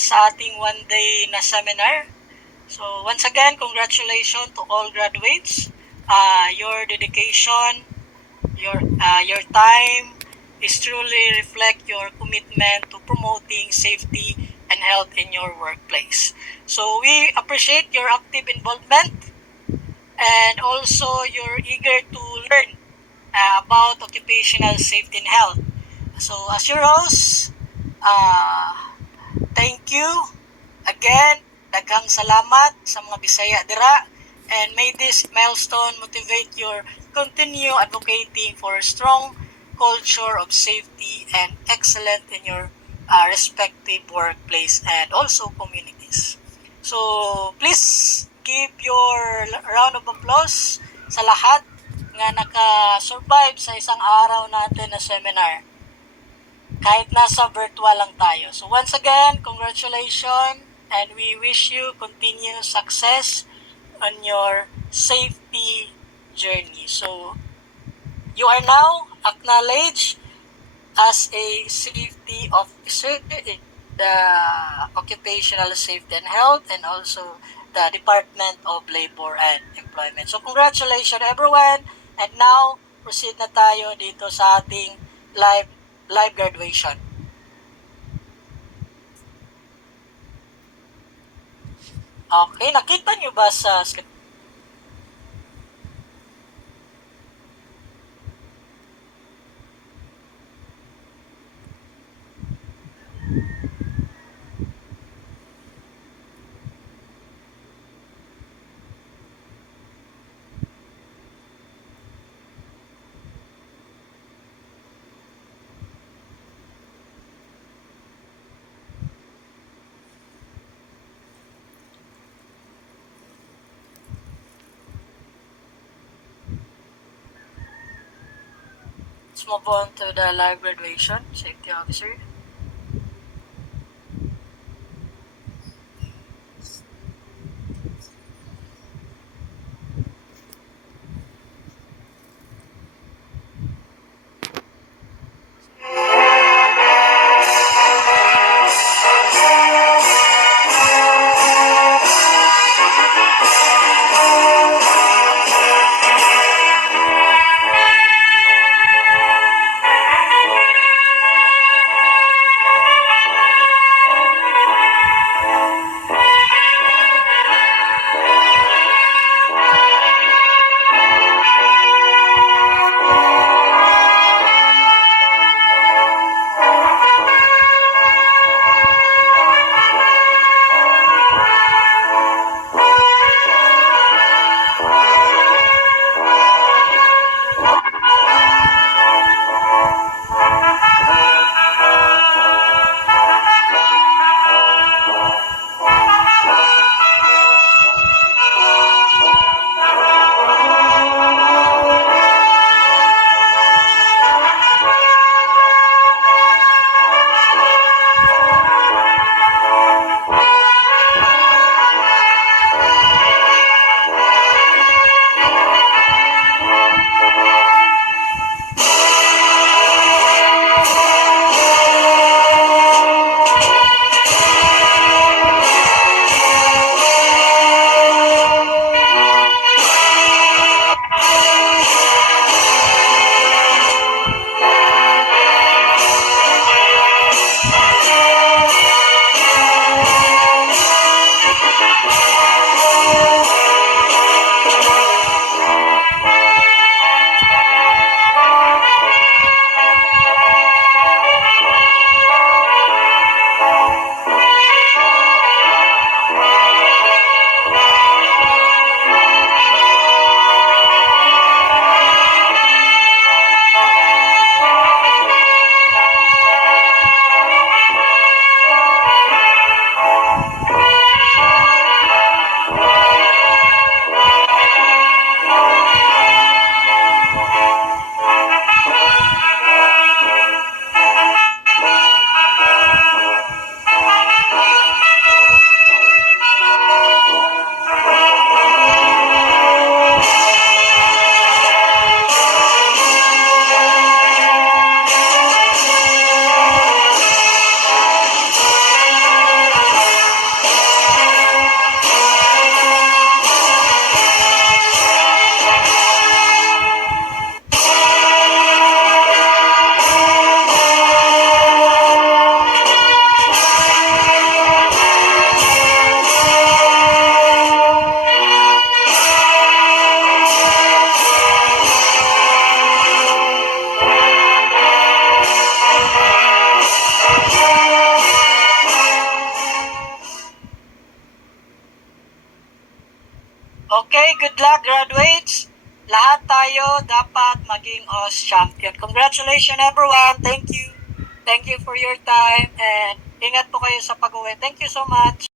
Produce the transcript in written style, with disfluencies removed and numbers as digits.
sa ating one-day na seminar. So once again, congratulations to all graduates. Your dedication, your time is truly reflect your commitment to promoting safety and health in your workplace. So we appreciate your active involvement and also you're eager to learn about occupational safety and health. So as your host, thank you again. Daghang salamat sa mga Bisaya dira, and may this milestone motivate your continue advocating for a strong culture of safety and excellent in your respective workplace and also communities. So please give your round of applause sa lahat nga naka-survive sa isang araw natin na seminar. Kahit nasa virtual lang tayo. So once again, congratulations, and we wish you continued success on your safety journey. So you are now acknowledged as a safety officer in the Occupational Safety and Health and also the Department of Labor and Employment. So congratulations everyone, and now proceed na tayo dito sa ating live graduation. Okay, nakita nyo ba sa script? Let's move on to the live graduation, safety officer. good luck, graduates. Lahat tayo dapat maging OS champion. Congratulations, everyone. Thank you. Thank you for your time and ingat po kayo sa pag-uwi. Thank you so much.